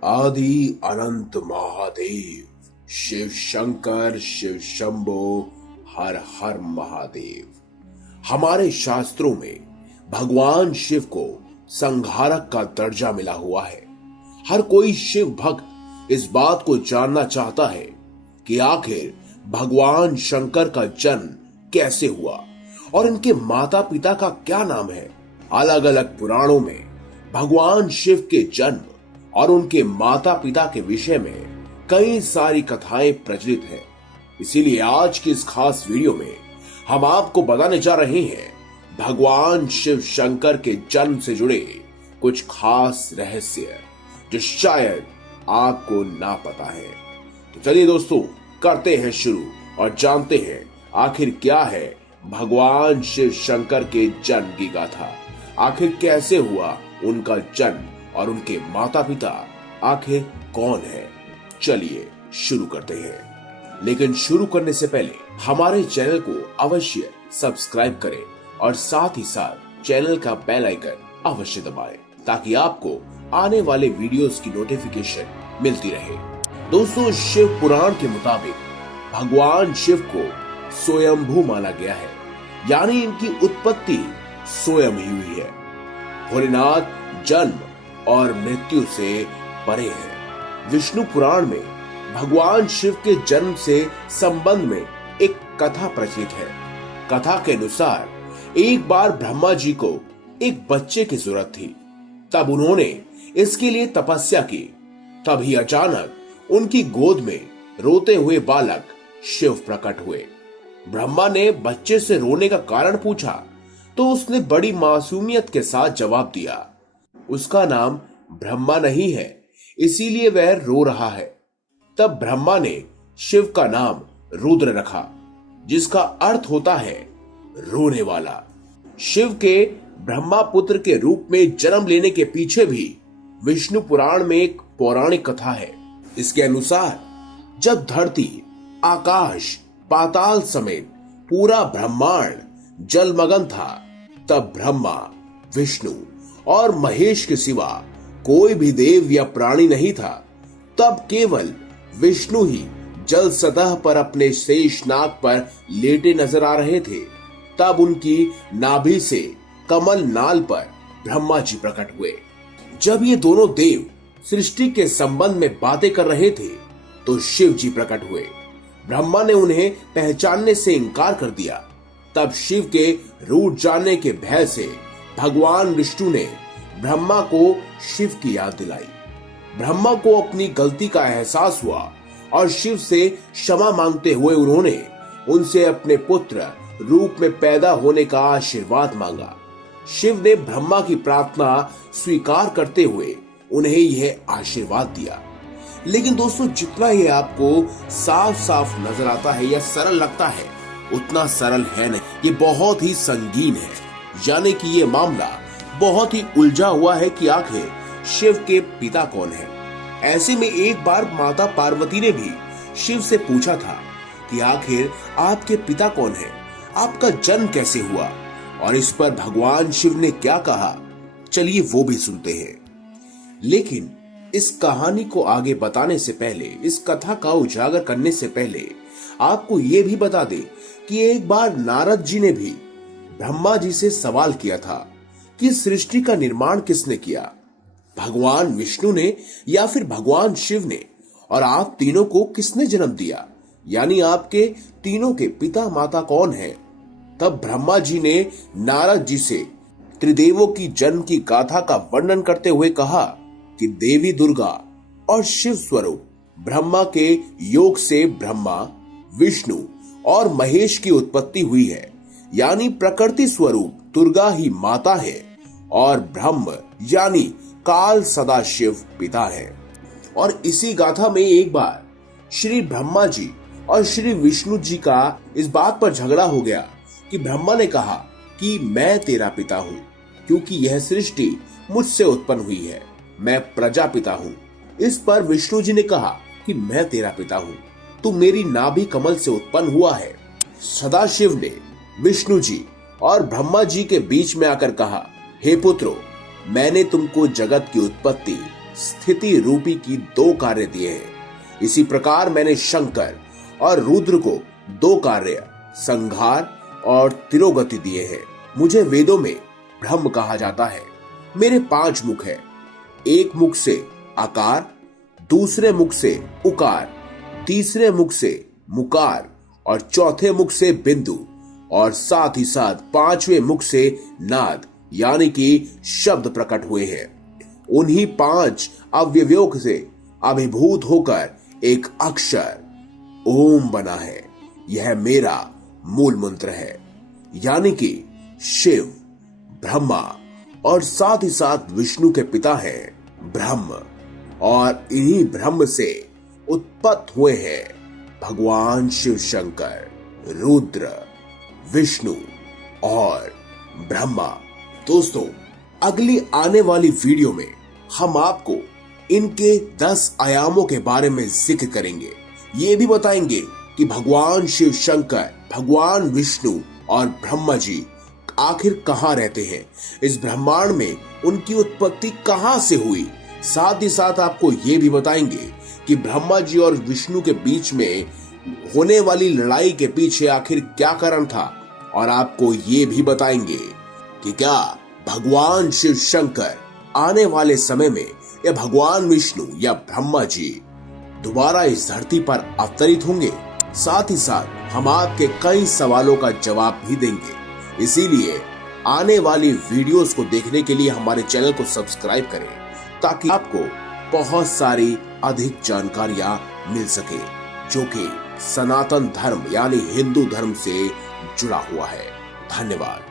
आदि अनंत महादेव, शिव शंकर, शिव शंभो, हर हर महादेव। हमारे शास्त्रों में भगवान शिव को संहारक का दर्जा मिला हुआ है। हर कोई शिव भक्त इस बात को जानना चाहता है कि आखिर भगवान शंकर का जन्म कैसे हुआ और इनके माता पिता का क्या नाम है। अलग अलग पुराणों में भगवान शिव के जन्म और उनके माता पिता के विषय में कई सारी कथाएं प्रचलित हैं। इसीलिए आज की इस खास वीडियो में हम आपको बताने जा रहे हैं भगवान शिव शंकर के जन्म से जुड़े कुछ खास रहस्य जो शायद आपको ना पता है। तो चलिए दोस्तों, करते हैं शुरू और जानते हैं आखिर क्या है भगवान शिव शंकर के जन्म की गाथा। आखिर कैसे हुआ उनका जन्म और उनके माता पिता आखिर कौन है। चलिए शुरू करते हैं, लेकिन शुरू करने से पहले हमारे चैनल को अवश्य सब्सक्राइब करें और साथ ही साथ चैनल का बेल आइकन अवश्य दबाएं ताकि आपको आने वाले वीडियोस की नोटिफिकेशन मिलती रहे। दोस्तों, शिव पुराण के मुताबिक भगवान शिव को स्वयंभू माना गया है, यानी इनकी उत्पत्ति स्वयं ही हुई है। भोलेनाथ जन्म और मृत्यु से परे है। विष्णु पुराण में भगवान शिव के जन्म से संबंध में एक कथा प्रचलित है। कथा के अनुसार एक बार ब्रह्मा जी को एक बच्चे की जरूरत थी। तब उन्होंने इसके लिए तपस्या की। तभी अचानक उनकी गोद में रोते हुए बालक शिव प्रकट हुए। ब्रह्मा ने बच्चे से रोने का कारण पूछा तो उसने बड़ी मासूमियत के साथ जवाब दिया, उसका नाम ब्रह्मा नहीं है, इसीलिए वह रो रहा है। तब ब्रह्मा ने शिव का नाम रुद्र रखा, जिसका अर्थ होता है रोने वाला। शिव के ब्रह्मा पुत्र के रूप में जन्म लेने के पीछे भी विष्णु पुराण में एक पौराणिक कथा है। इसके अनुसार जब धरती, आकाश, पाताल समेत पूरा ब्रह्मांड जलमग्न था, तब ब्रह्मा, विष्णु और महेश के सिवा कोई भी देव या प्राणी नहीं था। तब केवल विष्णु ही जल सतह पर अपने शेष नाग पर लेटे नजर आ रहे थे। तब उनकी नाभि से कमल नाल पर ब्रह्मा जी प्रकट हुए। जब ये दोनों देव सृष्टि के संबंध में बातें कर रहे थे तो शिव जी प्रकट हुए। ब्रह्मा ने उन्हें पहचानने से इनकार कर दिया। तब शिव के रूठ जाने के भय से भगवान विष्णु ने ब्रह्मा को शिव की याद दिलाई। ब्रह्मा को अपनी गलती का एहसास हुआ और शिव से क्षमा मांगते हुए उन्होंने उनसे अपने पुत्र रूप में पैदा होने का आशीर्वाद मांगा। शिव ने ब्रह्मा की प्रार्थना स्वीकार करते हुए उन्हें यह आशीर्वाद दिया। लेकिन दोस्तों, जितना ये आपको साफ साफ नजर आता है या सरल लगता है, उतना सरल है नहीं। ये बहुत ही संगीन है, यानी कि ये मामला बहुत ही उलझा हुआ है कि आखिर शिव के पिता कौन है। ऐसे में एक बार माता पार्वती ने भी शिव से पूछा था कि आखिर आपके पिता कौन है, आपका जन्म कैसे हुआ, और इस पर भगवान शिव ने क्या कहा, चलिए वो भी सुनते हैं। लेकिन इस कहानी को आगे बताने से पहले, इस कथा का उजागर करने से पहले आपको ये भी बता दें कि एक बार नारद जी ने भी ब्रह्मा जी से सवाल किया था कि सृष्टि का निर्माण किसने किया, भगवान विष्णु ने या फिर भगवान शिव ने, और आप तीनों को किसने जन्म दिया, यानी आपके तीनों के पिता माता कौन है। तब ब्रह्मा जी ने नारद जी से त्रिदेवों की जन्म की गाथा का वर्णन करते हुए कहा कि देवी दुर्गा और शिव स्वरूप ब्रह्मा के योग से ब्रह्मा, विष्णु और महेश की उत्पत्ति हुई है, यानी प्रकृति स्वरूप दुर्गा ही माता है और ब्रह्म यानी काल सदाशिव पिता है। और इसी गाथा में एक बार श्री ब्रह्मा जी और श्री विष्णु जी का इस बात पर झगड़ा हो गया कि ब्रह्मा ने कहा कि मैं तेरा पिता हूँ क्योंकि यह सृष्टि मुझसे उत्पन्न हुई है, मैं प्रजापिता हूँ। इस पर विष्णु जी ने कहा कि मैं तेरा पिता हूँ, तू मेरी नाभि कमल से उत्पन्न हुआ है। सदाशिव ने विष्णु जी और ब्रह्मा जी के बीच में आकर कहा, हे पुत्रो, मैंने तुमको जगत की उत्पत्ति स्थिति रूपी की 2 कार्य दिए हैं। इसी प्रकार मैंने शंकर और रुद्र को 2 कार्य, संहार और तिरोगति दिए हैं। मुझे वेदों में ब्रह्म कहा जाता है। मेरे 5 मुख हैं। एक मुख से आकार, दूसरे मुख से उकार, तीसरे मुख से मुकार और चौथे मुख से बिंदु और साथ ही साथ 5वें मुख से नाद यानी कि शब्द प्रकट हुए हैं। उन्हीं 5 अवयवों से अभिभूत होकर एक अक्षर ओम बना है। यह मेरा मूल मंत्र है, यानी कि शिव, ब्रह्मा और साथ ही साथ विष्णु के पिता हैं ब्रह्म, और इन्हीं ब्रह्म से उत्पन्न हुए हैं भगवान शिव शंकर, रुद्र, विष्णु और ब्रह्मा। दोस्तों, अगली आने वाली वीडियो में हम आपको इनके 10 आयामों के बारे में जिक्र करेंगे। ये भी बताएंगे कि भगवान शिव शंकर, भगवान विष्णु और ब्रह्मा जी आखिर कहाँ रहते हैं, इस ब्रह्मांड में उनकी उत्पत्ति कहाँ से हुई। साथ ही साथ आपको ये भी बताएंगे कि ब्रह्मा जी और विष्णु के बीच में होने वाली लड़ाई के पीछे आखिर क्या कारण था, और आपको ये भी बताएंगे कि क्या भगवान शिव शंकर आने वाले समय में या भगवान विष्णु या ब्रह्मा जी दोबारा इस धरती पर अवतरित होंगे। साथ ही साथ हम आपके कई सवालों का जवाब भी देंगे। इसीलिए आने वाली वीडियोस को देखने के लिए हमारे चैनल को सब्सक्राइब करें, ताकि आपको बहुत सारी अधिक जानकारियां मिल सके जो कि सनातन धर्म यानी हिंदू धर्म से जुड़ा हुआ है। धन्यवाद।